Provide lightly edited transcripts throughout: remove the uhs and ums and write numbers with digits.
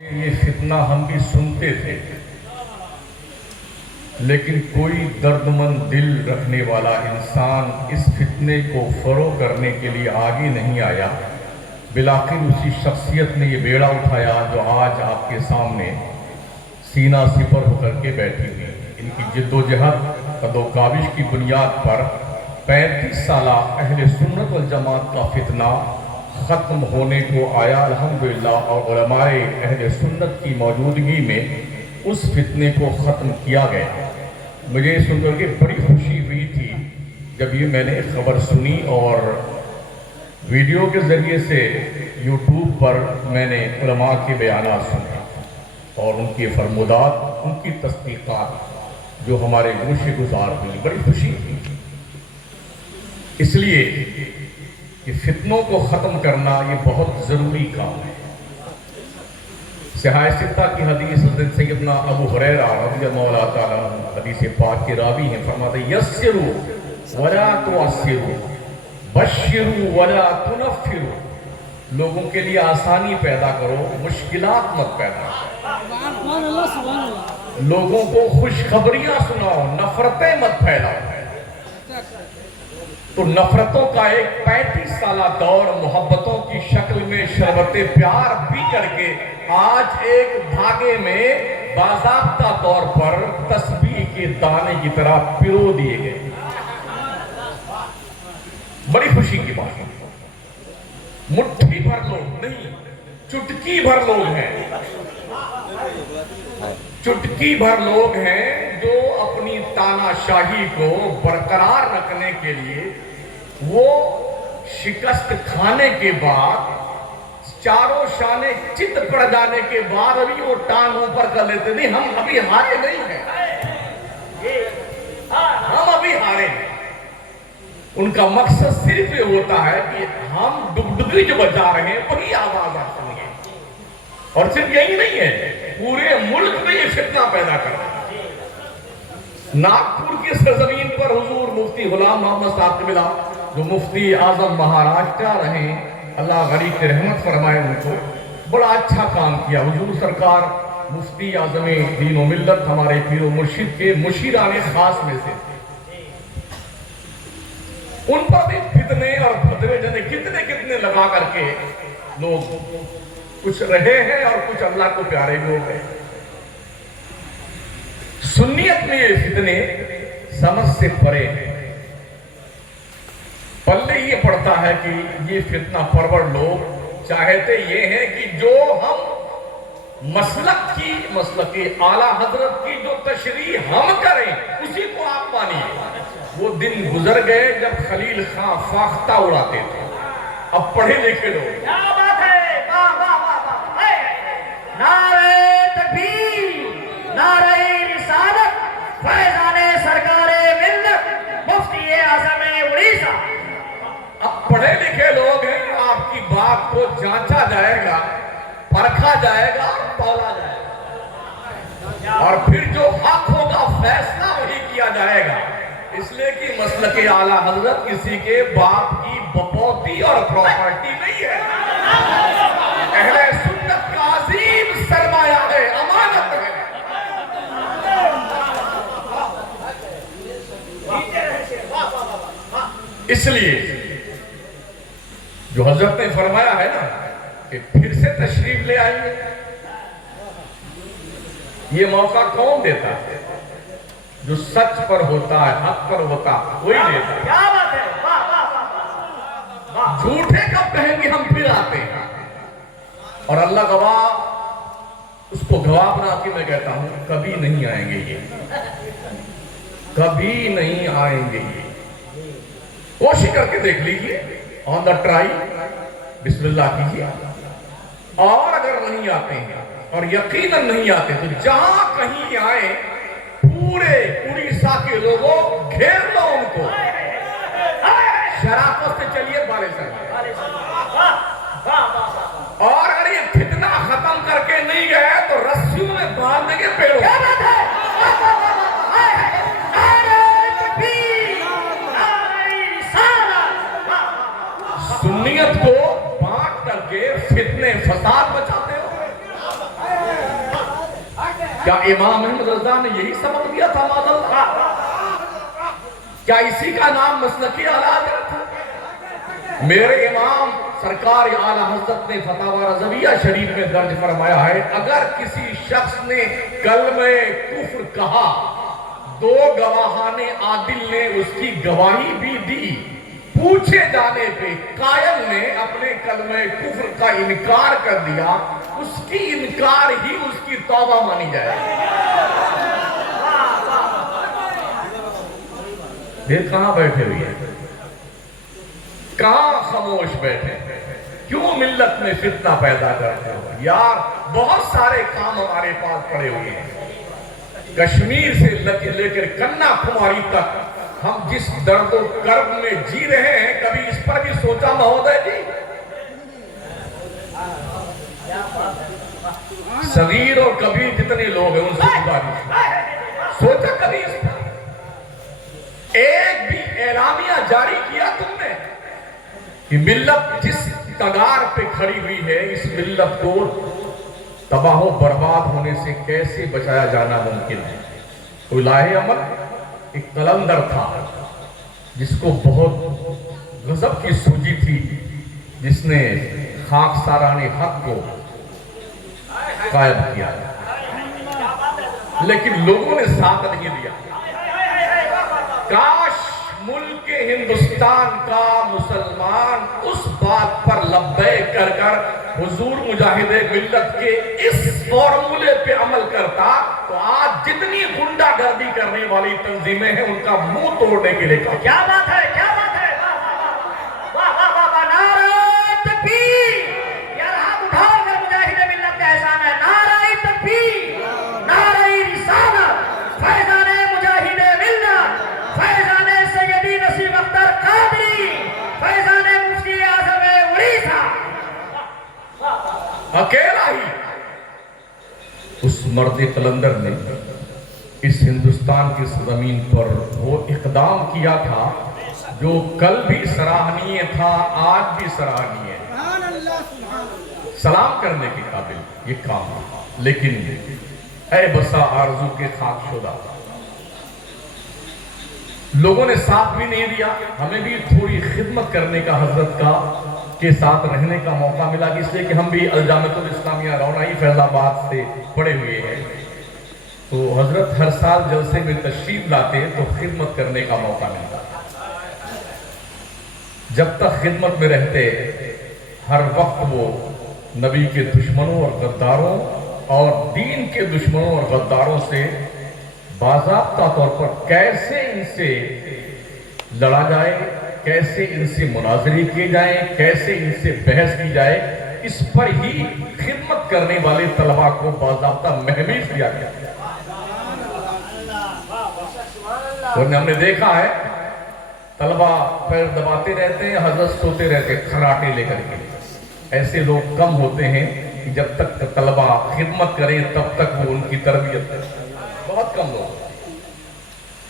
یہ فتنہ ہم بھی سنتے تھے، لیکن کوئی دردمند دل رکھنے والا انسان اس فتنے کو فروغ کرنے کے لیے آگے نہیں آیا۔ بالآخر اسی شخصیت نے یہ بیڑا اٹھایا جو آج آپ کے سامنے سینہ سپر ہو کر کے بیٹھی ہوئی۔ ان کی جد و جہد قد و کاوش کی بنیاد پر 35 سالہ اہل سنت والجماعت کا فتنہ ختم ہونے کو آیا الحمدللہ، اور علماء اہل سنت کی موجودگی میں اس فتنے کو ختم کیا گیا۔ مجھے سن کر کے بڑی خوشی ہوئی تھی جب یہ میں نے خبر سنی، اور ویڈیو کے ذریعے سے یوٹیوب پر میں نے علماء کے بیانات سنے اور ان کی فرمودات، ان کی تصدیقات جو ہمارے گوش گزار ہوئی، بڑی خوشی ہوئی۔ اس لیے کہ فتنوں کو ختم کرنا یہ بہت ضروری کام ہے۔ صحاح ستہ کی حدیث حضرت سیدنا ابو ہریرہ رضی اللہ تعالیٰ عنہ حدیث پاک کے راوی ہیں، فرماتے ہیں یسروا ولا تعسروا بشروا ولا تنفروا، لوگوں کے لیے آسانی پیدا کرو، مشکلات مت پیدا کرو، لوگوں کو خوشخبریاں سناؤ، نفرتیں مت پھیلاؤ۔ تو نفرتوں کا ایک 35 سالہ دور محبتوں کی شکل میں شربت پیار پی کر کے آج ایک دھاگے میں باضابطہ طور پر تسبیح کے دانے کی طرح پرو دیے گئے۔ بڑی خوشی کی بات ہے۔ مٹھی بھر لوگ نہیں، چٹکی بھر لوگ ہیں، چٹکی بھر لوگ ہیں جو اپنی تانا شاہی کو برقرار رکھنے کے لیے وہ شکست کھانے کے بعد، چاروں شانے چت پڑ جانے کے بعد ابھی وہ ٹانگ اوپر کر لیتے، نہیں ہم ابھی ہارے نہیں ہیں، ہم ابھی ہارے ہیں۔ ان کا مقصد صرف یہ ہوتا ہے کہ ہم ڈگڈگی جو بجا رہے ہیں وہی آواز آپ سنیے، اور صرف یہی نہیں ہے، پورے ملک میں یہ فتنہ پیدا کر رہا ہے۔ ناگپور کی سرزمین پر حضور مفتی غلام محمد صاحب قبلہ جو مفتی اعظم مہاراشٹر رہے، اللہ غریب کی رحمت فرمائے، ان کو بڑا اچھا کام کیا۔ حضور سرکار مفتی اعظم دین و ملت ہمارے پیر و مرشد کے مشیران خاص میں سے تھے۔ ان پر بھی فتنے اور بھدرے جنے کتنے لگا کر کے لوگ کچھ رہے ہیں اور کچھ اللہ کو پیارے بھی ہو گئے۔ سنیت میں یہ فتنے سمجھ سے پرے ہیں۔ پلے یہ پڑتا ہے کہ یہ فتنہ پرور لوگ چاہتے یہ ہیں کہ جو ہم مسلک اعلیٰ حضرت کی جو تشریح ہم کریں اسی کو آپ مانیے۔ وہ دن گزر گئے جب خلیل خان فاختہ اڑاتے تھے، اب پڑھے لکھے لوگ کیا بات ہے، واہ واہ واہ واہ، نعرہ تکبیر، نعرہ رسالت، فیضان سرکار ملت، مفتی اعظم اڑیسہ۔ اب پڑھے لکھے لوگ ہیں، آپ کی بات کو جانچا جائے گا، پرکھا جائے گا، تولا جائے گا، اور پھر جو حق ہوگا فیصلہ وہی کیا جائے گا۔ اس لیے کہ مسلک اعلیٰ حضرت کسی کے باپ کی بپوتی اور پراپرٹی نہیں ہے، اہل سنت کا عظیم سرمایہ ہے، امانت ہے۔ اس لیے جو حضرت نے فرمایا ہے نا کہ پھر سے تشریف لے آئیے، یہ موقع کون دیتا ہے؟ جو سچ پر ہوتا ہے، حق پر ہوتا ہے، وہی دیتا ہے۔ کیا بات ہے، واہ واہ واہ، جھوٹے کب کہیں گے ہم پھر آتے ہیں، اور اللہ گواہ، اس کو گواہ بنا کے میں کہتا ہوں کبھی نہیں آئیں گے، یہ کبھی نہیں آئیں گے۔ یہ کوشش کر کے دیکھ لیجئے، آن دا ٹرائی، بسم اللہ کیجئے، اور اگر نہیں آتے ہیں اور یقیناً نہیں آتے تو جہاں کہیں آئیں پورے اڑیسہ کے لوگوں گھیر لو ان کو، شرافت سے چلیے بالے صاحب، اور اگر یہ فتنہ ختم کر کے نہیں گئے تو رسیوں میں باندھ دیں گے پیڑوں۔ کیا بات ہے، نعرہ تکبیر، نعرہ رسالت۔ سنیت کو بانٹ کر کے فتنے فساد بچاتے ہو۔ کیا امام احمد رضا نے یہی سبق دیا تھا معذاللہ؟ کیا اسی کا نام مسلکی علاج تھا؟ میرے امام سرکار اعلی حضرت نے فتاوی رضویہ شریف میں درج فرمایا ہے، اگر کسی شخص نے کلمہ کفر کہا، دو گواہان عادل نے اس کی گواہی بھی دی، پوچھے جانے پہ قائل نے اپنے کلمہ کفر کا انکار کر دیا، اس کی انکار ہی اس کی توبہ مانی جائے۔ یہ کہاں بیٹھے ہوئے ہیں؟ کہاں خاموش بیٹھے؟ کیوں ملت میں فتنہ پیدا کرتے ہو؟ یار بہت سارے کام ہمارے پاس پڑے ہوئے ہیں، کشمیر سے لے کر کنیا کماری تک ہم جس درد و کرب میں جی رہے ہیں، کبھی اس پر بھی سوچا مہودے جی؟ صغیر اور کبیر جتنے لوگ ہیں ان سے گزارش، سوچا کبھی اس پر؟ ایک بھی اعلامیہ جاری کیا تم نے کہ ملت جس کگار پہ کھڑی ہوئی ہے، اس ملت کو تباہ و برباد ہونے سے کیسے بچایا جانا ممکن ہے؟ کوئی لاہے عمل؟ ایک قلندر تھا جس کو بہت غضب کی سوجی تھی، جس نے خاکساران حق کو قائم کیا، لیکن لوگوں نے ساتھ نہیں دیا۔ کاش ملک ہندوستان کا مسلمان اس بات پر لبیک کر کر حضور مجاہد ملت کے اس فارمولے پہ عمل کرتا تو آج جتنی غنڈہ گردی کرنے والی تنظیمیں ہیں ان کا منہ توڑنے کے لیے کیا بات ہے، کیا بات ہے، واہ واہ واہ واہ، نعرہ تکبیر! یار ہاتھ اٹھاؤ اگر مجاہد ملت کا احسان ہے، نعرہ تکبیر، نعرہ رسالت، فیضان مجاہد ملت، فیضان سیدی نسیم اختر قادری، فیضان مفتی اعظم اڑیسہ۔ اکیلا ہی اس مرد قلندر نے اس ہندوستان کی زمین پر وہ اقدام کیا تھا جو کل بھی سراہنیہ تھا، آج بھی سراہنیہ ہے، سلام کرنے کے قابل یہ کام تھا۔ لیکن اے بسا آرزو کے خاک شدہ، لوگوں نے ساتھ بھی نہیں دیا۔ ہمیں بھی تھوڑی خدمت کرنے کا حضرت کا کے ساتھ رہنے کا موقع ملا، اس لیے کہ ہم بھی الجامعۃ الاسلامیہ رونائی فیض آباد سے پڑھے ہوئے ہیں، تو حضرت ہر سال جلسے میں تشریف لاتے تو خدمت کرنے کا موقع ملتا۔ جب تک خدمت میں رہتے ہر وقت وہ نبی کے دشمنوں اور غداروں اور دین کے دشمنوں اور غداروں سے باضابطہ طور پر کیسے ان سے لڑا جائے، کیسے ان سے مناظرے کیے جائیں، کیسے ان سے بحث کی جائے، اس پر ہی خدمت کرنے والے طلباء کو باضابطہ مہمیز دیا گیا۔ اور ہم نے دیکھا ہے طلباء پیر دباتے رہتے ہیں، حضرت سوتے رہتے کھراٹے لے کر کے۔ ایسے لوگ کم ہوتے ہیں کہ جب تک طلباء خدمت کریں تب تک وہ ان کی تربیت کریں، بہت کم لوگ۔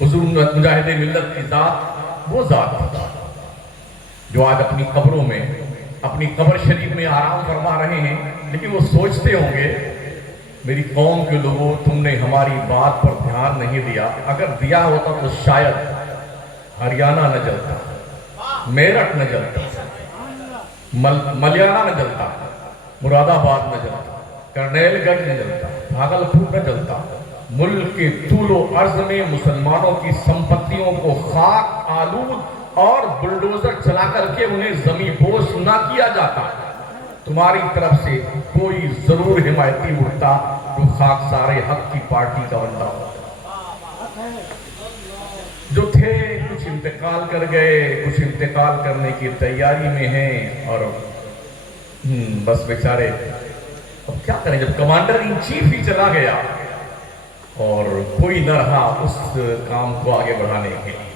حضور مجاہد ملت کی ذات وہ ذات تھا جو آج اپنی قبروں میں، اپنی قبر شریف میں آرام فرما رہے ہیں، لیکن وہ سوچتے ہوں گے میری قوم کے لوگوں تم نے ہماری بات پر دھیان نہیں دیا، اگر دیا ہوتا تو شاید ہریانہ نہ جلتا، میرٹھ نہ جلتا، ملیالہ نہ جلتا، مراد آباد نہ جلتا، کرنیل گنج نہ جلتا، بھاگلپور نہ جلتا۔ ملک کے طول و عرض میں مسلمانوں کی سمپتیوں کو خاک آلود اور بلڈوزر چلا کر کے انہیں زمین بوس نہ کیا جاتا، تمہاری طرف سے کوئی ضرور حمایتی اٹھتا جو خاکسار حق کی پارٹی کا بندہ ہوتا۔ جو تھے کچھ انتقال کر گئے، کچھ انتقال کرنے کی تیاری میں ہیں، اور بس بیچارے اب کیا کریں جب کمانڈر ان چیف ہی چلا گیا اور کوئی نہ رہا اس کام کو آگے بڑھانے کے لیے۔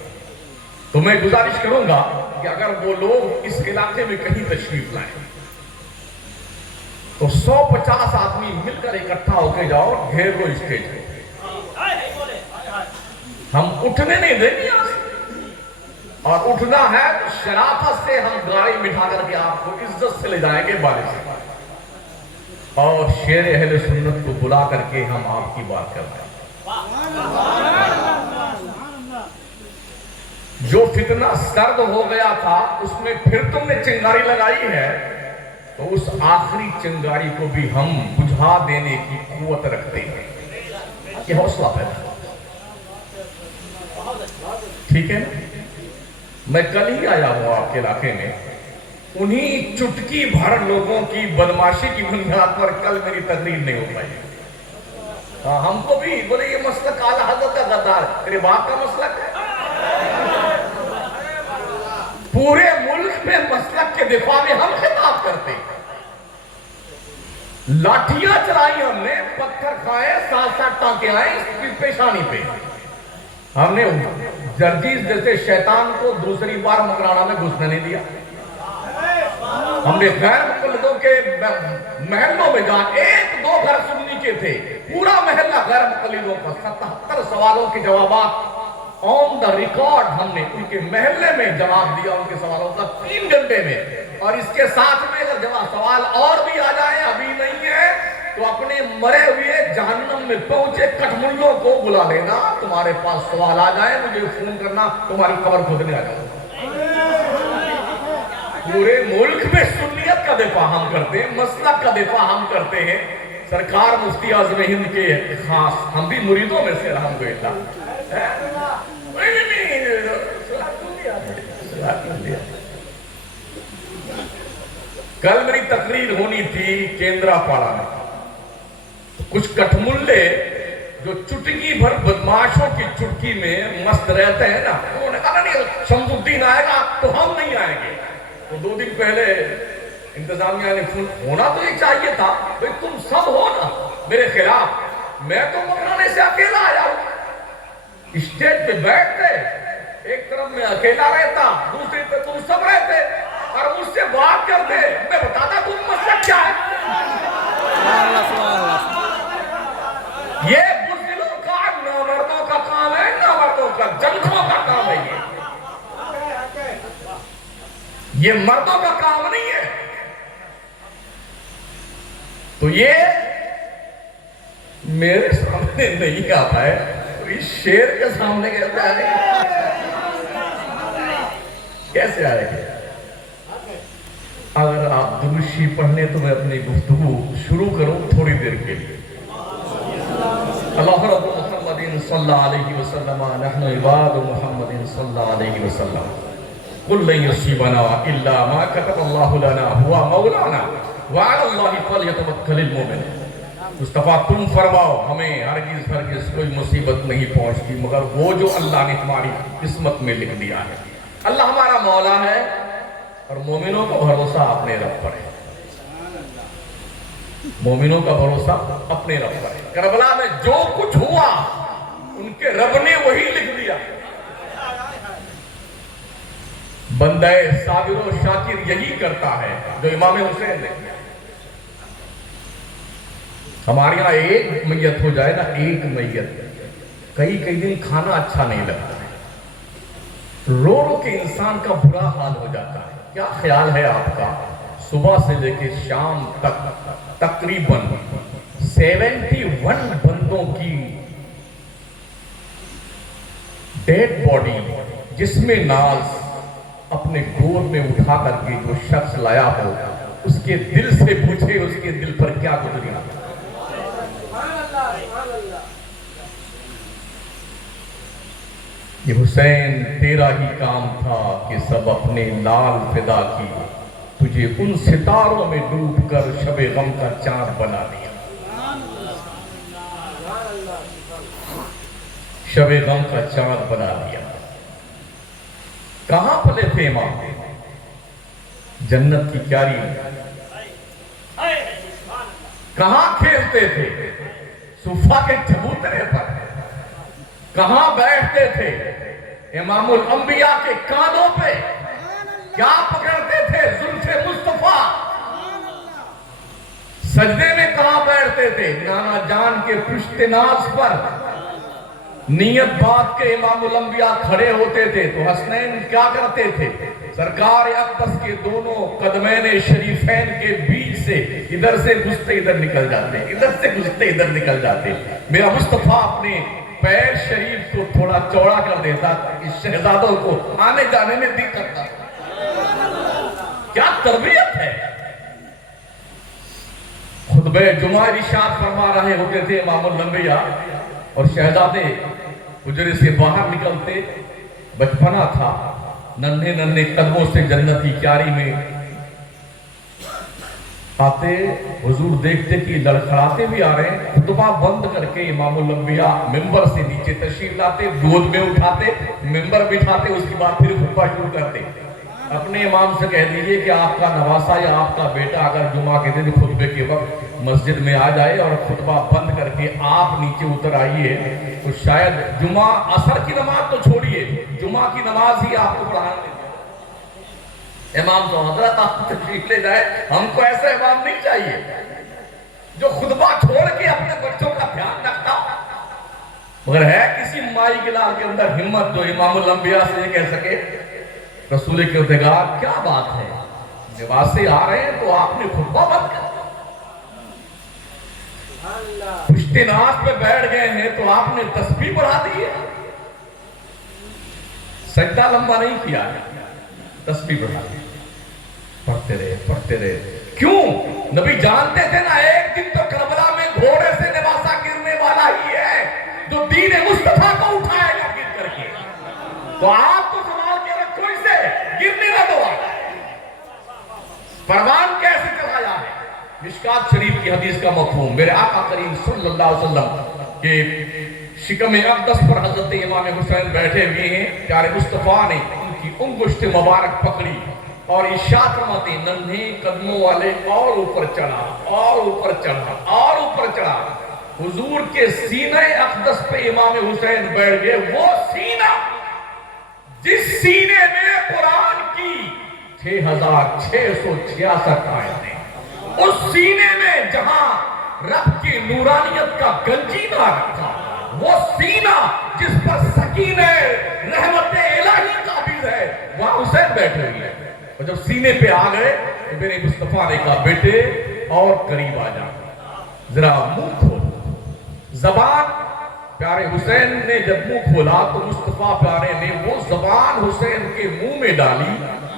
تو میں گزارش کروں گا کہ اگر وہ لوگ اس علاقے میں کہیں تشریف لائیں تو 150 آدمی مل کر اکٹھا ہو کے جاؤ، گھیر لو اسٹیج پہ۔ ہم اٹھنے نہیں دیں گے یہاں سے، اور اٹھنا ہے تو شرافت سے ہم گاڑی بٹھا کر کے آپ کو عزت سے لے جائیں گے بالے سے۔ اور شیر اہل سنت کو بلا کر کے ہم آپ کی بات کر رہے ہیں۔ جو فتنہ سرد ہو گیا تھا اس میں پھر تم نے چنگاری لگائی ہے، تو اس آخری چنگاری کو بھی ہم بجھا دینے کی قوت رکھتے ہیں۔ یہ حوصلہ پیدا، ٹھیک ہے نا؟ میں کل ہی آیا ہوں آپ کے علاقے میں، انہی چٹکی بھر لوگوں کی بدماشی کی بنیاد پر کل میری تقریر نہیں ہو پائی۔ ہم کو بھی بولے یہ مسلک اعلیٰ حضرت کا غدار، تیرے باپ کا مسلک ہے؟ پورے ملک میں مسلک کے دفاع میں ہم خطاب کرتے ہیں، لاٹھیاں چلائی ہم نے، پتھر کھائے، 7 ٹانکے آئے اس پیشانی پہ۔ ہم نے جرجیز جیسے شیطان کو دوسری بار مکرانا میں گھسنے نہیں دیا۔ ہم نے غیر مقلدوں کے محلوں میں جان، 1-2 گھر سنی کے تھے، پورا محلہ غیر مقلدوں کا 77 سوالوں کے جوابات آن دا ریکارڈ ہم نے ان کے محلے میں جواب دیا ان کے سوالوں کا 3 گھنٹے میں۔ اور اس کے ساتھ میں اگر جواب سوال اور بھی آ جائے ابھی نہیں ہے تو اپنے مرے ہوئے جہنم میں پہنچے کٹملوں کو بلا لینا، تمہارے پاس سوال آ جائے مجھے فون کرنا، تمہاری قبر کھودنے آ جاؤ۔ پورے ملک میں سنیت کا دفاع ہم کرتے ہیں، مسلک کا دفاع ہم کرتے ہیں۔ سرکار مفتی اعظم ہند کے خاص ہم بھی مریدوں میں سے الحمدللہ۔ کل میری تقریر ہونی تھی کیندرا پاڑا میں، کچھ کٹملے جو چٹکی بھر بدماشوں کی چٹکی میں مست رہتے ہیں نا، انہوں نے کہا نہیں شمس الدین آئے گا تو ہم نہیں آئیں گے۔ تو 2 دن پہلے انتظامیہ نے فون ہونا تو یہ چاہیے تھا، بھئی تم سب ہو نا میرے خلاف، میں تو مکرانے سے اکیلا آیا ہوں۔ اسٹیج پہ بیٹھتے، ایک طرف میں اکیلا رہتا، دوسری طرف تم سب رہتے اور مجھ سے بات کرتے، میں بتاتا تم مسلک کیا ہے۔ یہ بزدلوں کا نامردوں کا کام ہے، نامردوں کا جنکوں کا کام ہے، یہ مردوں کا کام نہیں ہے۔ تو یہ میرے سامنے نہیں آ پائے، اس شیر کے سامنے کیسے آئے کیسے آئے گے؟ اگر آپ درشی پڑھنے تو میں اپنی گفتگو شروع کروں تھوڑی دیر کے لیے۔ اللہ رب محمد صلی اللہ علیہ وسلم نحن عباد محمد صلی اللہ علیہ وسلم قل لن یصیبنا الا ما کتب اللہ لنا ہوا مولانا وعلی اللہ فلیتوکل المؤمن۔ مصطفیٰ تم فرماؤ ہمیں ہرگز کوئی مصیبت نہیں پہنچتی مگر وہ جو اللہ نے تمہاری قسمت میں لکھ دیا ہے۔ اللہ ہمارا مولا ہے اور مومنوں کا بھروسہ اپنے رب پر ہے، مومنوں کا بھروسہ اپنے رب پر ہے۔ کربلا میں جو کچھ ہوا ان کے رب نے وہی لکھ دیا۔ بندہ صابر و شاکر یہی کرتا ہے جو امام حسین نے کیا۔ ہمارے یہاں ایک میت ہو جائے نا، ایک میت، کئی دن کھانا اچھا نہیں لگتا ہے، رو رو کے انسان کا برا حال ہو جاتا ہے۔ کیا خیال ہے آپ کا؟ صبح سے لے کے شام تک تقریباً 71 بندوں کی ڈیڈ باڈی جس میں ناز اپنے گود میں اٹھا کر کے جو شخص لایا ہو اس کے دل سے پوچھے اس کے دل پر کیا گزریا۔ یہ حسین تیرا ہی کام تھا کہ سب اپنے لال فدا کی، تجھے ان ستاروں میں ڈوب کر شب غم کا چاند بنا دیا۔ شب غم کا چاند بنا دیا۔ کہاں پلے تھے امام؟ جنت کی کیاری میں۔ کہاں کھیلتے تھے؟ صفا کے چبوترے پر۔ کہاں بیٹھتے تھے؟ امام الانبیاء کے کانوں پہ۔ کیا پکڑتے تھے؟ زلف مصطفیٰ۔ سجدے میں کہاں بیٹھتے تھے؟ نانا جان کے پشت ناز پر۔ نیت بات کے امام الانبیاء کھڑے ہوتے تھے تو حسنین کیا کرتے تھے؟ سرکار اقدس کے دونوں قدمین شریفین کے بیچ سے ادھر سے گھستے ادھر نکل جاتے، ادھر سے گھستے ادھر نکل جاتے۔ میرا مصطفیٰ اپنے پیر شریف کو تھوڑا چوڑا کر دیتا اس شہزادوں کو آنے جانے میں دقت نہ ہو۔ کیا تربیت ہے! خطبہ جمعہ ارشاد فرما رہے ہوتے تھے امام الانبیاء، اور شہزادے حجرے سے باہر نکلتے، بچپنا تھا، ننھے ننھے قدموں سے جنت کی کیاری میں آتے، حضور دیکھتے کہ لڑکھڑاتے بھی آ رہے ہیں، خطبہ بند کر کے امام الانبیاء ممبر سے نیچے تشریف لاتے، گود میں اٹھاتے، ممبر بٹھاتے، اس کے بعد پھر خطبہ شروع کرتے۔ اپنے امام سے کہہ دیجئے کہ آپ کا نواسا یا آپ کا بیٹا اگر جمعہ کے دن خطبے کے وقت مسجد میں آ جائے اور خطبہ بند کر کے آپ نیچے اتر آئیے تو شاید جمعہ عصر کی نماز تو چھوڑیے، جمعہ کی نماز ہی آپ کو پڑھانے دیں۔ امام تو حضرت آپ تشریف لے جائے، ہم کو ایسا امام نہیں چاہیے جو خطبہ چھوڑ کے اپنے بچوں کا دھیان رکھتا۔ مگر ہے کسی مائی کے لال کے اندر ہمت جو امام الانبیاء سے یہ کہہ سکے، رسول کے ارتگار کیا بات ہے، نواز سے آ رہے ہیں تو آپ نے خطبہ بند کر پشت ناز پہ بیٹھ گئے ہیں تو آپ نے تسبیح بڑھا دی ہے، سجدہ لمبا نہیں کیا ہے، تسبیح بڑھا دی، پڑھتے رہے۔ کیوں؟ نبی جانتے تھے نا ایک دن تو کربلا میں گھوڑے سے نواسا گرنے والا ہی ہے جو دین مصطفیٰ کو اٹھائے گا گر کر کے، تو آپ تو سوال کے رکھو اسے، گرنے نہ دو۔ پروان کیسے چڑھایا ہے؟ مشکات شریف کی حدیث کا مفہوم، میرے آقا کریم صلی اللہ علیہ وسلم کے شکم اقدس پر حضرت امام حسین بیٹھے ہوئے ہیں، پیارے مصطفیٰ نے ان کی انگشت مبارک پکڑی اور ارشاد فرماتے ہیں ننھے قدموں والے اور اوپر چڑھا اور اوپر چڑھا اور اوپر چڑھا۔ حضور کے سینہ اقدس پہ امام حسین بیٹھ گئے، وہ سینہ جس سینے میں قرآن کی 6666 آیتیں، اس سینے میں جہاں رب کی نورانیت کا گنجینہ رکھا، وہ سینہ جس پر سکینہ رحمت الہی قابض ہے، وہاں حسین بیٹھے ہوئے ہیں۔ اور جب سینے پہ آ گئے تو میرے مصطفیٰ نے کہا بیٹے اور قریب آ جا، ذرا منہ کھول۔ زبان پیارے حسین نے جب منہ کھولا تو مصطفیٰ پیارے نے وہ زبان حسین کے منہ میں ڈالی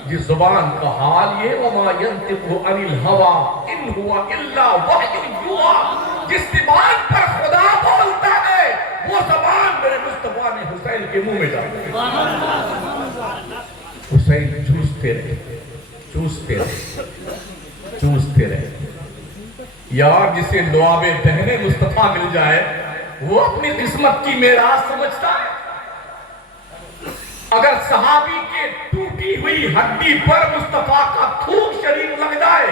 جس زبان کا حال یہ وَمَا يَنْتِقُ عَنِ الْهَوَىٰ إِنْ هُوَ إِلَّا وَحْيٌ يُوحَىٰ، جس زبان پر خدا بولتا ہے وہ زبان میرے مصطفیٰ نے حسین کے منہ میں ڈالی۔ حسین چوستے رہے، چوستے رہے، چوستے رہے۔ یار جسے لعاب دہنے مصطفیٰ مل جائے وہ اپنی قسمت کی میراث سمجھتا ہے۔ اگر صحابی کے ٹوٹی ہوئی ہڈی پر مصطفیٰ کا تھوک شریف لگ جائے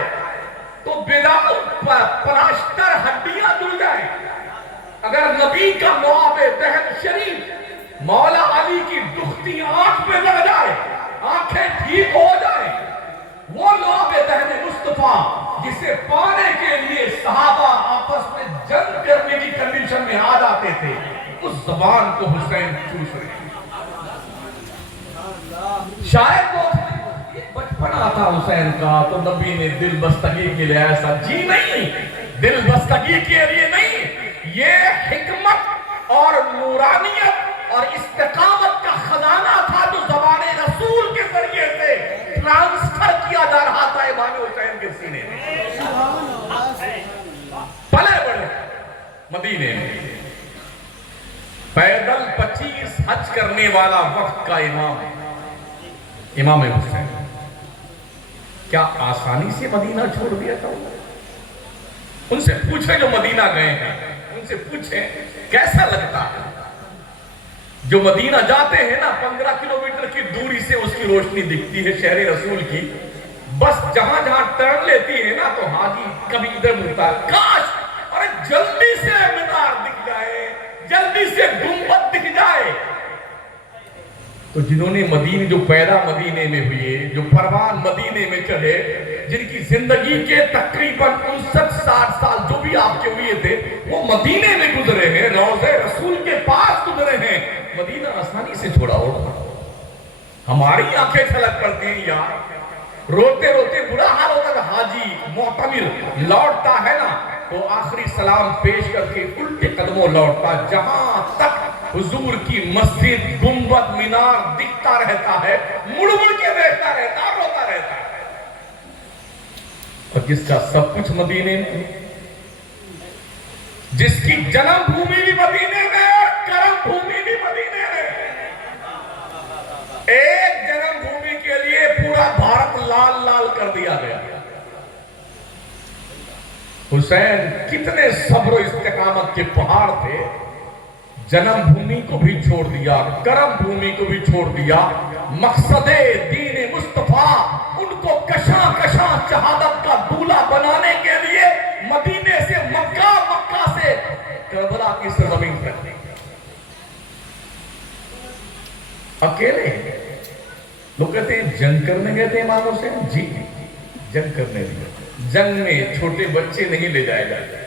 تو بلا پلاسٹر ہڈیاں جڑ جائیں۔ اگر نبی کا لعاب دہن شریف مولا علی کی دکھتی آنکھ پہ لگ جائے، آنکھیں ٹھیک ہو جائیں، وہ لعاب دہن مصطفیٰ جسے پانے کے لیے صحابہ آپس میں جنگ کرنے کی کنڈیشن میں آ جاتے تھے، اس زبان کو حسین چوس رہے ہیں۔ شاید وہ بچپنا تھا حسین کا تو نبی نے دل بستگی کے لیے ایسا جی نہیں، دل بستگی کے لیے نہیں، یہ حکمت اور نورانیت اور استقامت کا خزانہ تھا جو زبان رسول کے ذریعے سے ٹرانسفر کیا جا رہا تھا امام حسین کے سینے میں۔ پلے بڑے مدینے میں پیدل 25 حج کرنے والا وقت کا امام حسین کیا آسانی سے مدینہ چھوڑ دیا تھا؟ ان سے پوچھیں جو مدینہ گئے ہیں، ان سے پوچھیں کیسا لگتا ہے جو مدینہ جاتے ہیں نا، 15 کلومیٹر کی دوری سے اس کی روشنی دکھتی ہے شہر رسول کی، بس جہاں جہاں ٹرن لیتی ہے نا تو حاجی کبھی ادھر مڑتا ہے، کاش اور جلدی سے مینار دکھ جائے، جلدی سے گنبد دکھ جائے۔ تو جنہوں نے مدینے جو پیدا مدینے میں ہوئے، جو پروان مدینے میں چڑھے، جن کی زندگی کے تقریباً 59-60 سال جو بھی آپ کے ہوئے تھے وہ مدینے میں گزرے ہیں، روضہ رسول کے پاس گزرے ہیں، مدینہ آسانی سے چھوڑا ہوگا۔ ہماری آنکھیں چھلک پڑتی ہیں یار، روتے روتے برا حال ہوتا تھا. حاجی معتمر لوٹتا ہے نا تو آخری سلام پیش کر کے الٹے قدموں لوٹتا, جہاں تک حضور کی مسجد گنبد مینار دکھتا رہتا ہے مڑ مڑ کے دیکھتا رہتا, روتا رہتا ہے. اور جس کا سب کچھ مدینے میں, جس کی جنم بھومی بھی مدینے میں اور کرم بھومی بھی مدینے میں, ایک جنم بھومی کے لیے پورا بھارت لال لال کر دیا گیا. حسین کتنے صبر و استقامت کے پہاڑ تھے, جنم بھومی کو بھی چھوڑ دیا, کرم بھومی کو بھی چھوڑ دیا, مقصد دین مصطفیٰ ان کو کشاں کشاں شہادت کا دولہ بنانے کے لیے مدینے سے مکہ, مکہ سے کربلا کی سرزمین پر اکیلے. لوگ کہتے ہیں جنگ کرنے گئے تھے امام حسین, جی جنگ کرنے گئے. جنگ میں چھوٹے بچے نہیں لے جائے جاتے,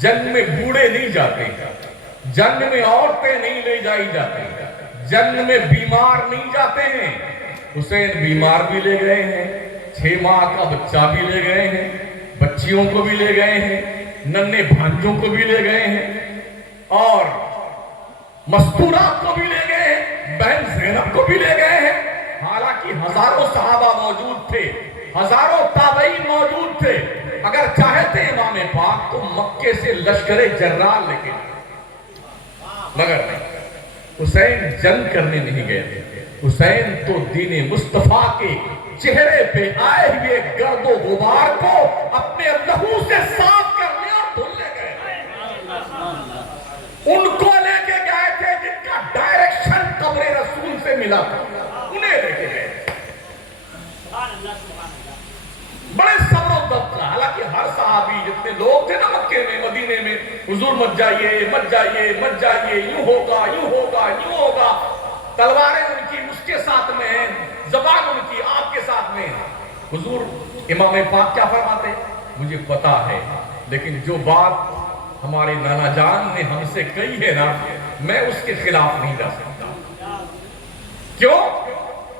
جنگ میں بوڑھے نہیں جاتے, جنگ میں عورتیں نہیں لے جائی جاتی, جنگ میں بیمار نہیں جاتے ہیں. حسین بیمار بھی لے گئے ہیں, 6 ماہ کا بچہ بھی لے گئے ہیں, بچیوں کو بھی لے گئے ہیں, ننھے بھانجوں کو بھی لے گئے ہیں, اور مستورات کو بھی لے گئے ہیں, بہن زینب کو بھی لے گئے ہیں. حالانکہ ہزاروں صحابہ موجود تھے, ہزاروں تابعین موجود تھے. اگر چاہتے امام پاک تو مکے سے لشکر جرار لے کے, مگر نہیں, حسین جنگ کرنے نہیں گئے تھے. حسین تو دین مصطفیٰ کے چہرے پہ آئے ہوئے گرد و غبار کو اپنے لہو سے صاف کرنے اور دھلنے گئے. ان کو لے کے گئے تھے جن کا ڈائریکشن قبر رسول سے ملا تھا, انہیں لے کے گئے. بڑے صبر و ضبط کا. حالانکہ ہر صحابی جتنے لوگ تھے نا مکے میں مدینے میں, حضور مت جائیے مت جائیے مت جائیے, یوں ہوگا یوں ہوگا یوں ہوگا. تلواریں ان کی اس کے ساتھ میں ہیں, زبان ان کی آپ کے ساتھ میں ہے. حضور امام پاک کیا فرماتے, مجھے پتا ہے لیکن جو بات ہمارے نانا جان نے ہم سے کہی ہے نا, میں اس کے خلاف نہیں جا سکتا. کیوں؟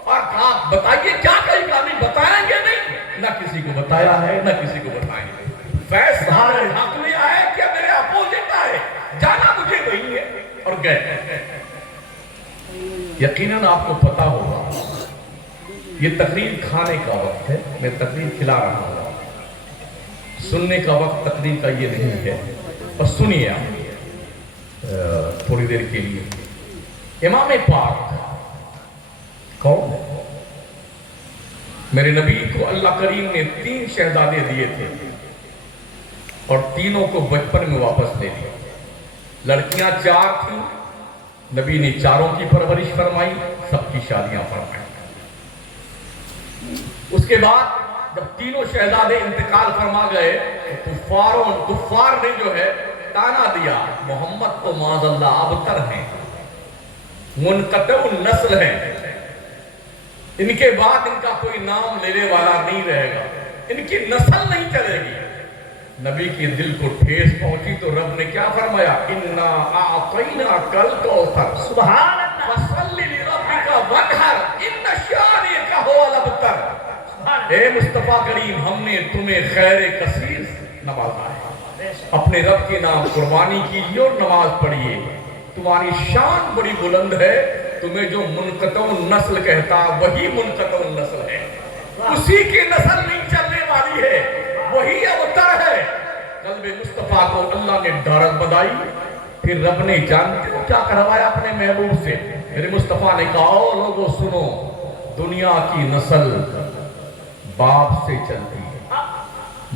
اور کہا بتائیے کیا کہی, نہیں بتائیں گے نہیں, نہ کسی کو بتایا ہے نہ کسی کو بتائیں گے. فیصلہ حق میں آئے کہ میرے اپوزٹ آئے, جانا مجھے وہی ہے, اور گئے. یقیناً آپ کو پتا ہوگا یہ تقریر کھانے کا وقت ہے, میں تقریر کھلا رہا ہوں, سننے کا وقت تقریر کا یہ نہیں ہے. اور سنیے آپ تھوڑی دیر کے لیے. امام پاک کون ہے؟ میرے نبی کو اللہ کریم نے 3 شہزادے دیے تھے اور تینوں کو بچپن میں واپس لے لیا. لڑکیاں 4 تھیں, نبی نے 4 کی پرورش فرمائی, سب کی شادیاں فرمائی. اس کے بعد جب تینوں شہزادے انتقال فرما گئے تو کفار نے جو ہے تانا دیا, محمد تو معاذ اللہ ابتر ہیں, منقطع النسل ہیں, ان کے بعد ان کا کوئی نام لینے والا نہیں رہے گا, ان کی نسل نہیں چلے گی. نبی کے دل کو ٹھیس پہنچی تو رب نے کیا فرمایا, اِنَّا أَعْطَيْنَاكَ الْكَوْثَرَ سبحان اللہ, فَصَلِّ لِرَبِّكَ وَانْحَرْ إِنَّ شَانِئَكَ هُوَ الْأَبْتَرُ. اے مصطفیٰ کریم, ہم نے تمہیں خیر کثیر نوازا ہے, اپنے رب کے نام قربانی کیجیے اور نماز پڑھیے. تمہاری شان بڑی بلند ہے, تمہیں جو منقطع النسل کہتا وہی منقطع النسل ہے, اسی کی نسل نہیں چلنے والی ہے, وہی ابتر ہے. قلب مصطفیٰ کو اللہ نے ڈھارس بدائی. پھر رب نے جانتے ہو کیا کروایا اپنے محبوب سے, میرے مصطفیٰ نے کہا, او لوگو سنو, دنیا کی نسل باپ سے چلتی ہے,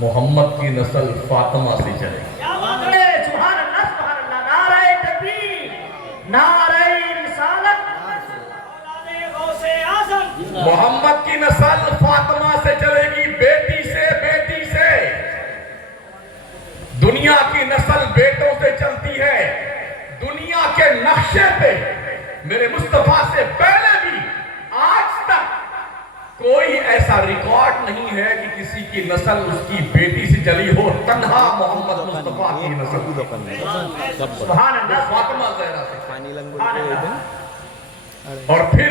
محمد کی نسل فاطمہ سے چلے گی. سبحان اللہ سبحان اللہ, نعرہ تکبیر, نعرہ رسالت. محمد کی نسل فاطمہ سے چلے گی, بیٹی سے, بیٹی سے. دنیا کی نسل بیٹوں سے چلتی ہے. دنیا کے نقشے پہ میرے مصطفیٰ سے پہلے بھی آج تک کوئی ایسا ریکارڈ نہیں ہے کہ کسی کی نسل اس کی بیٹی سے چلی ہو. تنہا محمد مصطفیٰ کی نسل سبحان اللہ, فاطمہ زہرا سے. اور پھر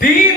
3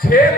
6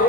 2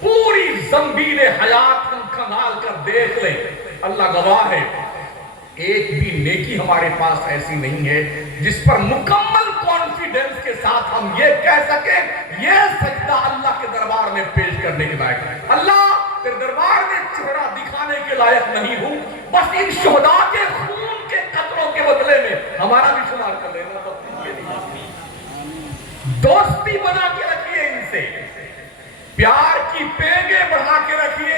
پوری زنبیل حیات ہم کھنگال کر دیکھ لیں، اللہ گواہ ہے ایک بھی نیکی ہمارے پاس ایسی نہیں ہے جس پر مکمل کانفیڈنس کے ساتھ ہم یہ کہہ سکیں یہ سجدہ اللہ کے دربار میں پیش کرنے کے لائق ہے۔ اللہ تیرے دربار میں چہرہ دکھانے کے لائق نہیں ہوں، بس ان شہداء کے خون کے قطروں کے بدلے میں ہمارا بھی شمار کر لینا۔ دوستی بنا کے رکھیے ان سے، پیار کی پینگیں بڑھا کے رکھیے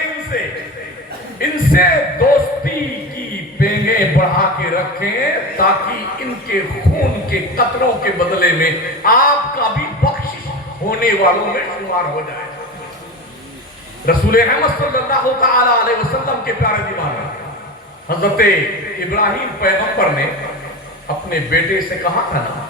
ان سے دوستی کی پینگیں بڑھا کے رکھیں تاکہ ان کے خون کے قطروں کے بدلے میں آپ کا بھی بخشش ہونے والوں میں شمار ہو جائے۔ رسول احمد صلی اللہ تعالیٰ علیہ وسلم کے پیارے دیوانے حضرت ابراہیم پیغمبر نے اپنے بیٹے سے کہا تھا نا،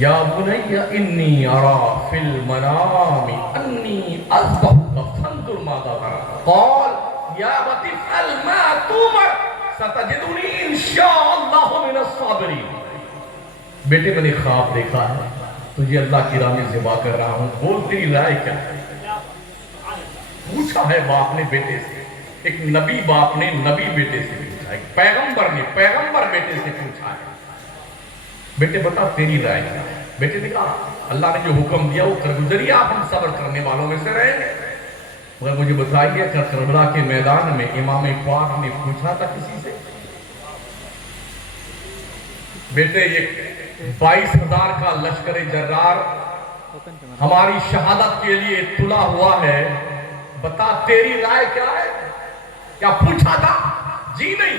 یا بنی انی ارا فی المنام انی اذبحک فانظر ماذا ترى قال یا ابت افعل ما تؤمر ستجدنی انشاءاللہ من الصابرین۔ بیٹے میں نے خواب دیکھا ہے، تجھے اللہ کی راہ میں ذبح کر رہا ہوں، بول تیری رائے کیا ہے؟ پوچھا ہے باپ نے بیٹے سے، ایک نبی باپ نے نبی بیٹے سے پوچھا، ایک پیغمبر نے پیغمبر بیٹے سے پوچھا ہے، بیٹے بتا تیری رائے کیا ہے؟ بیٹے نے کہا اللہ نے جو حکم دیا وہ کر گزریے، آپ ہم صبر کرنے والوں میں سے رہیں گے، مگر مجھے بتائیے کہ کربلا کے میدان میں امام پاک نے پوچھا تھا کسی سے؟ بیٹے یہ 22,000 کا لشکر جرار ہماری شہادت کے لیے تلا ہوا ہے، بتا تیری رائے کیا ہے؟ کیا پوچھا تھا؟ جی نہیں،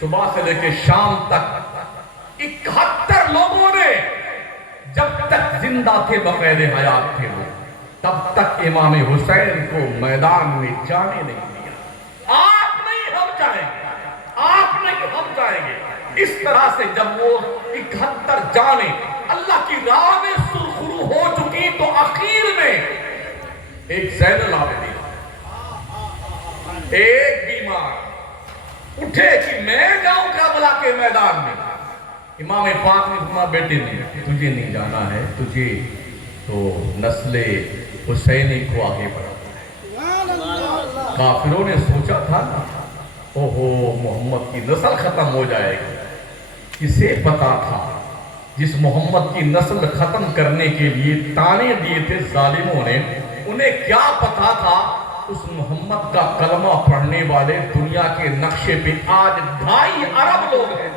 صبح سے لے کے شام تک 71 لوگوں نے جب تک زندہ تھے بقید حیات تھے وہ تب تک امام حسین کو میدان میں جانے نہیں دیا۔ آپ نہیں ہم جائیں گے، آپ نہیں ہم جائیں گے۔ اس طرح سے جب وہ 71 جانے اللہ کی راہ میں سرخرو ہو چکی تو اخیر میں ایک زین العابدین ایک بیمار اٹھے کہ میں جاؤں کربلا کے میدان میں۔ امام پاک نے فرمایا بیٹے نہیں، تجھے نہیں جانا ہے، تجھے تو نسل حسینی کو آگے بڑھانا ہے۔ کافروں نے سوچا تھا نا اوہو محمد کی نسل ختم ہو جائے گی، اسے پتا تھا جس محمد کی نسل ختم کرنے کے لیے تانے دیے تھے ظالموں نے، انہیں کیا پتا تھا اس محمد کا کلمہ پڑھنے والے دنیا کے نقشے پہ آج 2.5 ارب لوگ ہیں۔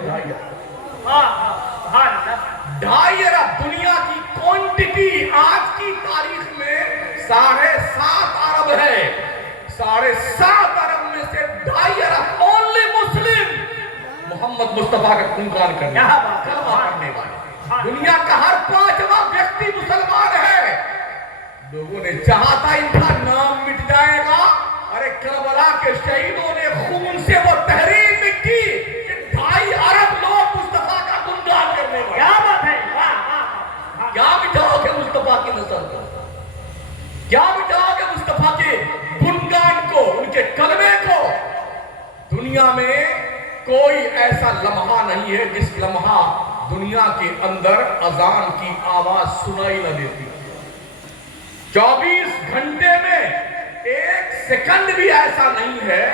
2.5 ارب دنیا کی کوانٹٹی آج کی تاریخ میں 7.5 ارب ہے۔ 7.5 ارب میں سے 2.5 ارب اونلی مسلم محمد مصطفیٰ کا خونخوار کرنے کلمہ پڑھنے والے، دنیا کا ہر 5واں ویکتی مسلمان ہے۔ لوگوں نے چاہا تھا ان کا نام مٹ جائے گا، ارے کربلا کے شہیدوں نے خون سے وہ تحریر لکھی کہ 2.5 ارب لوگ مصطفیٰ کا گنگان کرنے والے۔ کیا بات ہے، کیا مٹاؤ گے مصطفیٰ کی نسل کو، کیا مٹاؤ گے مصطفیٰ کے گنگان کو، ان کے کلمے کو؟ دنیا میں کوئی ایسا لمحہ نہیں ہے جس لمحہ دنیا کے اندر اذان کی آواز سنائی نہ دیتی۔ 24 گھنٹے میں 1 سیکنڈ بھی ایسا نہیں ہے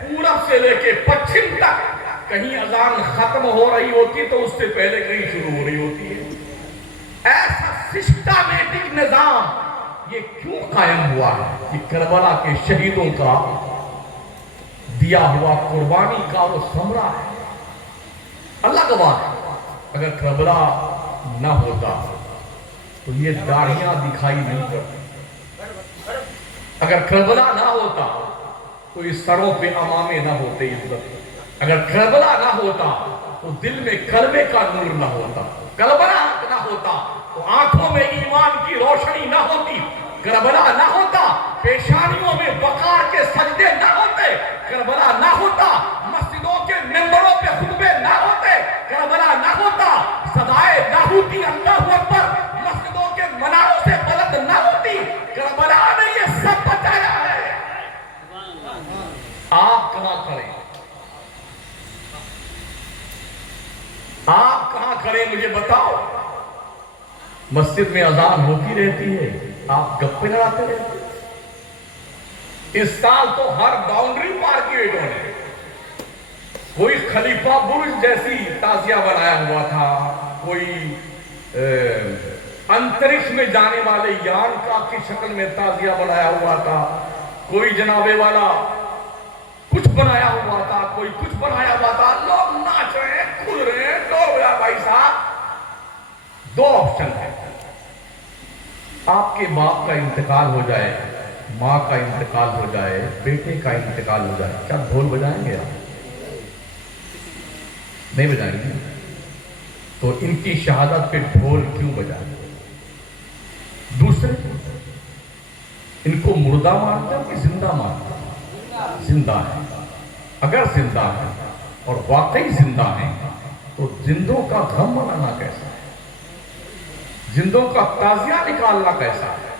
پورب سے لے کے پچھم تک کہیں اذان ختم ہو رہی ہوتی تو اس سے پہلے کہیں شروع ہو رہی ہوتی ہے۔ ایسا سسٹمیٹک نظام یہ کیوں قائم ہوا ہے کہ کربلا کے شہیدوں کا دیا ہوا قربانی کا وہ ثمرہ ہے۔ اللہ گواہ ہے اگر کربلا نہ ہوتا تو یہ داڑھیاں دکھائی نہیں پڑتی، اگر کربلا نہ ہوتا تو اس سروں پہ امامے نہ ہوتے عزت، اگر کربلا نہ ہوتا تو دل میں کلمے کا نور نہ ہوتا، کربلا نہ ہوتا تو آنکھوں میں ایمان کی روشنی نہ ہوتی، کربلا نہ ہوتا پیشانیوں میں وقار کے سجدے نہ ہوتے، کربلا نہ ہوتا مسجدوں کے ممبروں پہ خطبے نہ ہوتے، کربلا نہ ہوتا صدائے لاہوتی اللہ اکبر مسجدوں کے مناروں سے بلند نہ ہوتی۔ کربلا نے یہ سب بتایا ہے۔ آپ کہاں کھڑے، آپ کہاں کھڑے مجھے بتاؤ؟ مسجد میں اذان ہوتی رہتی ہے، آپ گپے لڑاتے رہے. اس سال تو ہر باؤنڈری پار کی بیٹوں نے کوئی خلیفہ برج جیسی تازیہ بنایا ہوا تھا, کوئی انترکش میں جانے والے یان کا کی شکل میں تازیہ بنایا ہوا تھا, کوئی جنابے والا کچھ بنایا ہوا تھا, کوئی کچھ بنایا ہوا تھا. لوگ ناچ رہے ہیں, کھل رہے ہیں. تو بھائی صاحب, دو آپشن ہے. آپ کے باپ کا انتقال ہو جائے, ماں کا انتقال ہو جائے, بیٹے کا انتقال ہو جائے, کیا ڈھول بجائیں گے آپ؟ نہیں بجائیں گے. تو ان کی شہادت پہ ڈھول کیوں بجائیں گے؟ دوسرے, ان کو مردہ مانتے ہیں کہ زندہ مانتے ہیں؟ زندہ ہے. اگر زندہ ہے اور واقعی زندہ ہیں تو زندوں کا غم منانا کیسا ہے؟ زندوں کا تازیہ نکالنا کیسا ہے؟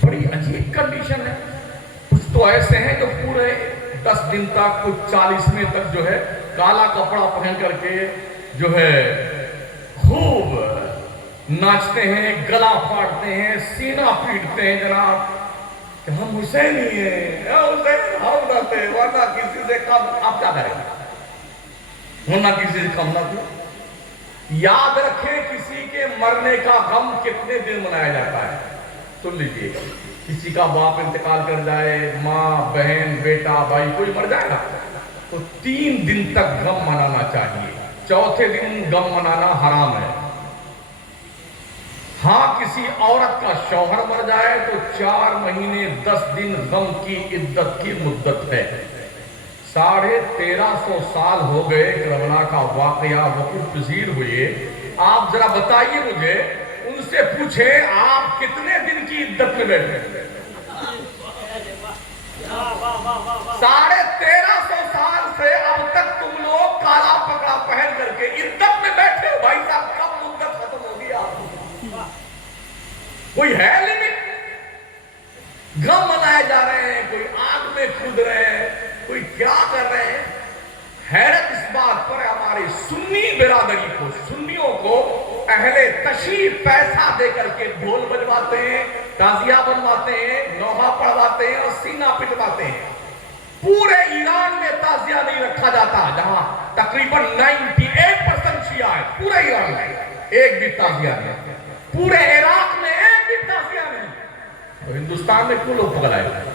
بڑی عجیب کنڈیشن ہے. کچھ تو ایسے ہیں جو پورے 10 دن تک, کچھ 40ویں تک جو ہے کالا کپڑا پہن کر کے جو ہے خوب ناچتے ہیں, گلا پھاڑتے ہیں, سینہ پیٹتے ہیں جناب کہ ہم حسینی ہیں, حسین ہم رہتے ہیں, ورنہ کسی سے کم. آپ کیا کریں گے ورنہ کسی سے کم نہ کیوں؟ یاد رکھیں کسی کے مرنے کا غم کتنے دن منایا جاتا ہے. سن لیجئے, کسی کا باپ انتقال کر جائے, ماں, بہن, بیٹا, بھائی کوئی مر جائے گا تو 3 دن تک غم منانا چاہیے. چوتھے دن غم منانا حرام ہے. ہاں کسی عورت کا شوہر مر جائے تو 4 مہینے 10 دن غم کی عدت کی مدت ہے. 1350 سال ہو گئے کربلا کا واقعہ وقوع پذیر ہوئے. آپ ذرا بتائیے مجھے, ان سے پوچھیں آپ کتنے دن کی عدت میں بیٹھے؟ 1350 سال سے اب تک تم لوگ کالا پکڑا پہن کر کے عدت میں بیٹھے ہو. بھائی صاحب کب مدت ختم ہوگی آپ کی؟ کوئی ہے لمٹ؟ غم منائے جا رہے ہیں, کوئی آگ میں کود رہے ہیں, کوئی کیا کر رہے ہیں. حیرت اس بات پر ہماری سنی برادری کو, سنیوں کو اہل تشریف پیسہ دے کر کے ڈھول بجواتے ہیں, تازیہ بنواتے ہیں, نوحہ پڑھواتے ہیں اور سینہ پٹواتے ہیں. پورے ایران میں تازیہ نہیں رکھا جاتا, جہاں تقریباً 98% شیعہ ہے. پورے ایران میں ایک بھی تازیہ نہیں, پورے عراق میں ایک بھی تازیہ نہیں. تو ہندوستان میں کیوں لوگ پگل آئے؟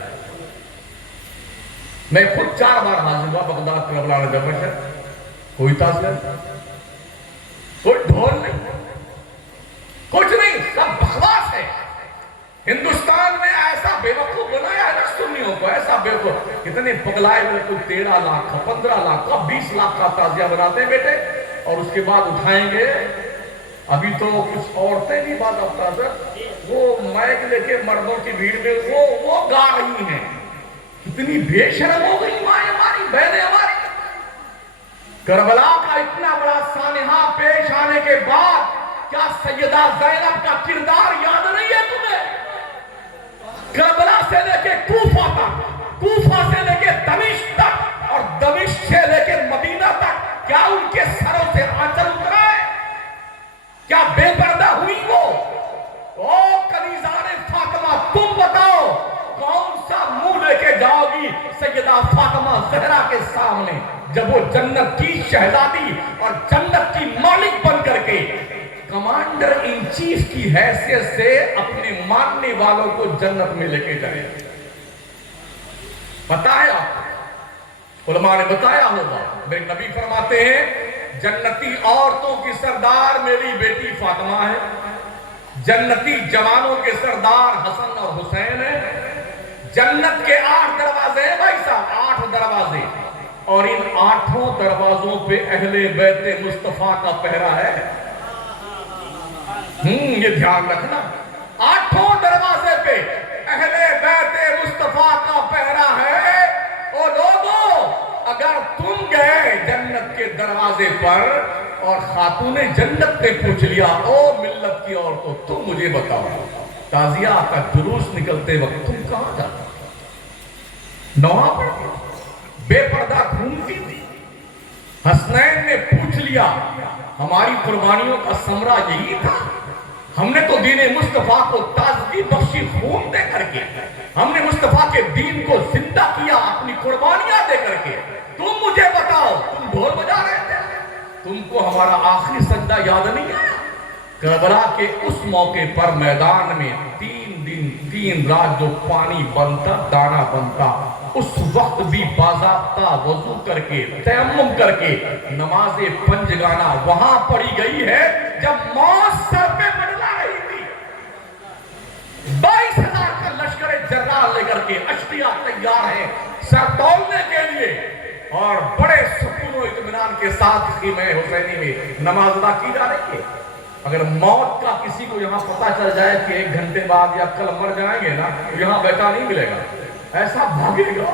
میں خود 4 بار حاضر ہوا بغداد, کربلا, نجف میں, کوئی تازیہ نہیں, کوئی ڈھول نہیں, کچھ نہیں, سب بکواس ہے. ہندوستان میں ایسا بے وقوف بنایا ہے نا سنیوں کو, ایسا بے وقوف. کتنے پگلائے ہوئے, کوئی 13 لاکھ کا, 15 لاکھ کا, 20 لاکھ کا تازیہ بناتے ہیں بیٹے, اور اس کے بعد اٹھائیں گے. ابھی تو کچھ عورتیں بھی بات افتا سر, وہ مائک لے کے مردوں کی بھیڑ میں وہ گا رہی ہیں. کتنی بے شرم ہو گئی مائیں ہماری, بہنیں ہماری. کربلا کا اتنا بڑا سانحہ پیش آنے کے بعد کیا سیدہ زینب کا کردار یاد نہیں ہے تمہیں؟ کربلا سے لے کے کوفہ تک, کوفہ سے لے کے دمشق تک, اور دمشق سے لے کے مدینہ تک, کیا ان کے سروں سے آنچل اترا ہے؟ کیا بے پردہ ہوئی وہ؟ او کنیزان فاطمہ, تم بتاؤ کون سا منہ لے کے جاؤ گی سیدہ فاطمہ زہرا کے سامنے, جب وہ جنت کی شہزادی اور جنت کی مالک بن کر کے کمانڈر ان چیف کی حیثیت سے اپنے ماننے والوں کو جنت میں لے کے جائے؟ بتایا علماء نے, بتایا ہوگا. میرے نبی فرماتے ہیں جنتی عورتوں کی سردار میری بیٹی فاطمہ ہے, جنتی جوانوں کے سردار حسن اور حسین ہیں. جنت کے 8 دروازے ہیں بھائی صاحب, 8 دروازے, اور ان 8 دروازوں پہ اہل بیت مصطفیٰ کا پہرا ہے. یہ دھیان رکھنا, 8 دروازے پہ اہل بیت مصطفیٰ کا پہرا ہے. اور لوگوں, اگر تم گئے جنت کے دروازے پر اور خاتون جنت نے پوچھ لیا, او ملت کی عورتوں تم مجھے بتاؤ تازیہ کا جلوس نکلتے وقت تم کہاں جاتا؟ نوحہ پڑھتی, بے پردہ گھومتی تھی. حسنین نے پوچھ لیا, ہماری قربانیوں کا ثمرہ یہی تھا؟ ہم نے تو دین مصطفیٰ کو تازگی بخشی خون دے کر کے، ہم نے مصطفیٰ کے دین کو زندہ کیا اپنی قربانیاں دے کر کے۔ تم مجھے بتاؤ، تم ڈھول بجا رہے تھے، تم کو ہمارا آخری سجدہ یاد نہیں آیا؟ کربلا کے اس موقع پر میدان میں 3 دن 3 رات جو پانی بنتا، دانا بنتا، اس وقت بھی باضابطہ وضو کر کے، تیمم کر کے نماز پنجگانہ وہاں پڑھی گئی ہے جب موت سر پہ منڈلا رہی تھی۔ 22,000 کا لشکر جرار لے کر کے اشتیا تیار ہیں سر تولنے کے لیے، اور بڑے سکون و اطمینان کے ساتھ خیمہ حسینی میں نماز ادا کی جا رہی ہے۔ اگر موت کا کسی کو یہاں پتہ چل جائے کہ 1 گھنٹے بعد یا کل مر جائیں گے نا، تو یہاں بیٹھا نہیں ملے گا، ایسا بھاگے گا،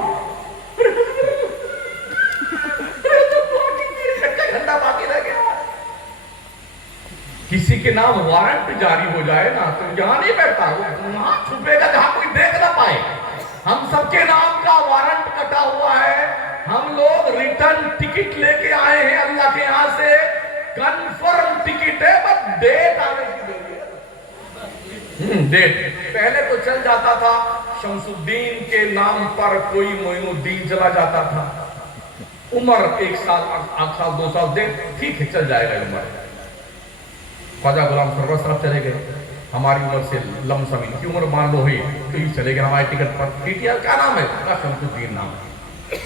گھنٹہ باقی رہ گیا۔ کسی کے نام وارنٹ جاری ہو جائے نا تو یہاں نہیں بیٹھتا، وہاں چھپے گا جہاں کوئی دیکھ نہ پائے۔ ہم سب کے نام کا وارنٹ کٹا ہوا ہے، ہم لوگ ریٹرن ٹکٹ لے کے آئے ہیں اللہ کے یہاں سے، کنفرم ٹکٹ ہے، بس ڈیٹ آنے کی دے ہے۔ ڈیٹ پہلے تو چل جاتا تھا، شمس الدین کے نام پر کوئی معین الدین چلا جاتا تھا، عمر 1 سال 8 سال 2 سال دے ٹھیک ہے چل جائے گا عمر۔ خواجہ غلام سرور صاحب چلے گئے، ہماری عمر سے لم سم ان کی عمر مان لو ہوئی تو یہ چلے گئے ہمارے ٹکٹ پر۔ ٹی ٹی آر کیا نام ہے؟ شمس الدین نام،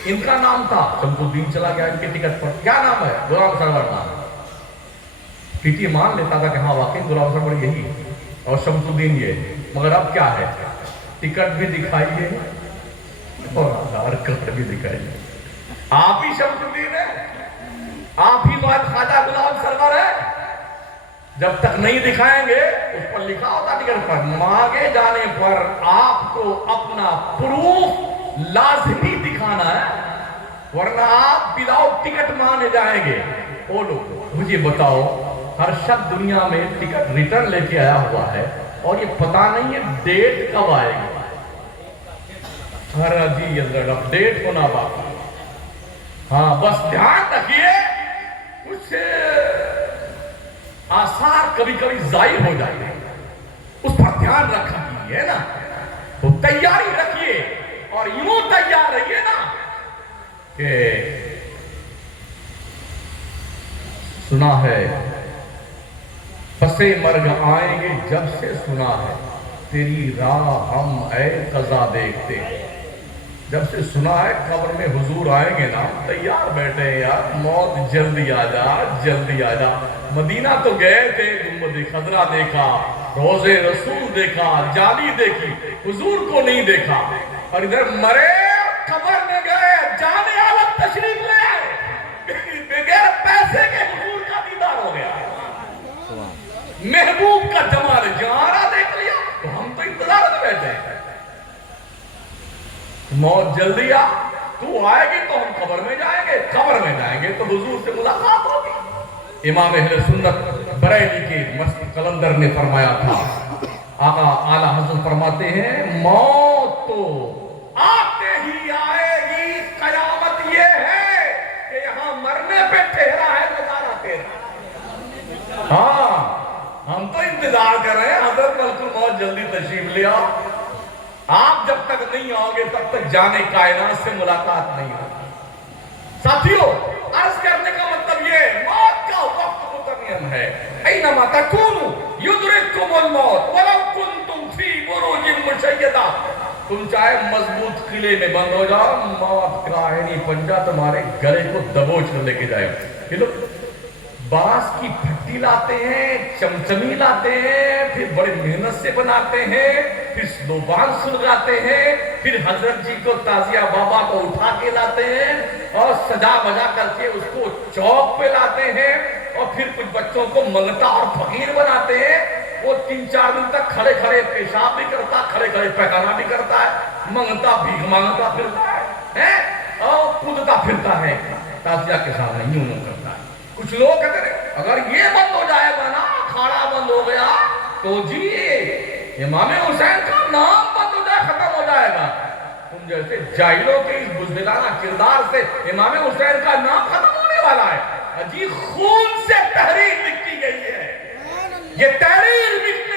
ان کا نام تھا شمس الدین، چلا گیا ان کے ٹکٹ پر، کیا نام ہے؟ غلام سرور نام۔ ٹی ٹی مان لیتا تھا کہ ہاں واقعی غلام سرور یہی ہے اور شمس الدین یہ، مگر اب کیا ہے؟ ٹکٹ بھی دکھائیے اور آدھار کارڈ بھی دکھائیے، آپ ہی شمس الدین ہے، آپ ہی خواجہ غلام سرور ہے۔ جب تک نہیں دکھائیں گے، اس پر لکھا ہوتا ٹکٹ پر، مانگے جانے پر آپ کو اپنا پروف لازمی دکھانا ہے، ورنہ آپ وداؤٹ ٹکٹ مانے جائیں گے۔ بولو مجھے بتاؤ، ہر شخص دنیا میں ٹکٹ ریٹرن لے کے آیا ہوا ہے اور یہ پتا نہیں ہے ڈیٹ کب آئے گی، ہر جی اندر اب ڈیٹ ہونا باقی۔ ہاں بس دھیان رکھیے، کچھ آثار کبھی کبھی ضائع ہو جاتے ہیں، اس پر دھیان رکھا کیجیے نا، تو تیاری رکھیے اور یوں تیار رہیے نا کہ سنا ہے پسے مرگ آئیں گے جب سے، سنا ہے تیری راہ ہم اے قضا دیکھتے، جب سے سنا ہے قبر میں حضور آئیں گے نا، تیار بیٹھے ہیں یار، موت جلدی آ جا جلدی آ جا۔ مدینہ تو گئے تھے، گنبد خضرا دیکھا، روضے رسول دیکھا، جالی دیکھی، حضور کو نہیں دیکھا، اور ادھر مرے قبر میں گئے، جانے عالم تشریف لے آئے، بغیر پیسے کے حضور کا دیدار ہو گیا، محبوب کا جمال جہاں دیکھ لیا، تو ہم تو انتظار میں بیٹھے ہیں، موت جلدی آ، تو آئے گی تو ہم قبر میں جائیں گے، قبر میں جائیں گے تو حضور سے ملاقات ہوگی۔ امام اہل سنت بریلی کے مسجد قلندر نے فرمایا تھا، آقا اعلیٰ حضرت فرماتے ہیں، موت تو آتے ہی آئے گی، قیامت یہ ہے کہ یہاں مرنے پہ ٹھہرا ہے نظارہ تیرا۔ ہاں ہم تو انتظار کر رہے ہیں، حضرت ملک الموت جلدی تشریف لے آؤ۔ آپ جب تک نہیں آؤ گے تب تک جانے کائنات سے ملاقات نہیں ہوگی۔ ساتھیوں، عرض کرنے کا مطلب یہ، موت کا وقت متعین ہے، اینما تکونوا یدرککم الموت ولو کنتم فی بروج مشیدہ، تم چاہے مضبوط قلعے میں بند ہو جاؤ، موت کا عینی پنجہ تمہارے گلے کو دبوچ کر لے کے جائے گا۔ یہ لوگ بانس کی پھٹی لاتے ہیں، چمچمی لاتے ہیں، پھر بڑی محنت سے بناتے ہیں، پھر سلوبان سلگاتے ہیں، پھر حضرت جی کو تازیہ بابا کو اٹھا کے لاتے ہیں اور سجا بجا کر کے اس کو چوک پہ لاتے ہیں، اور پھر کچھ بچوں کو منگتا اور فقیر بناتے ہیں، وہ 3-4 دن تک کھڑے کھڑے پیشاب بھی کرتا، کھڑے کھڑے پیخانہ بھی کرتا ہے، منگتا بھیک مانگتا پھرتا ہے اور کودتا پھرتا ہے، تازیہ کے ساتھ نہیں انہوں کرتا ہے۔ کچھ لوگ کہتے ہیں اگر یہ بند ہو جائے گا نا، کھاڑا بند ہو گیا تو جی امام حسین کا نام بند ہو جائے، ختم ہو جائے گا۔ تم جیسے جاہلوں کے اس بزدلانہ کردار سے امام حسین کا نام ختم ہونے والا ہے۔ جی خون سے تحریر لکھی گئی ہے، یہ تحریر لکھنے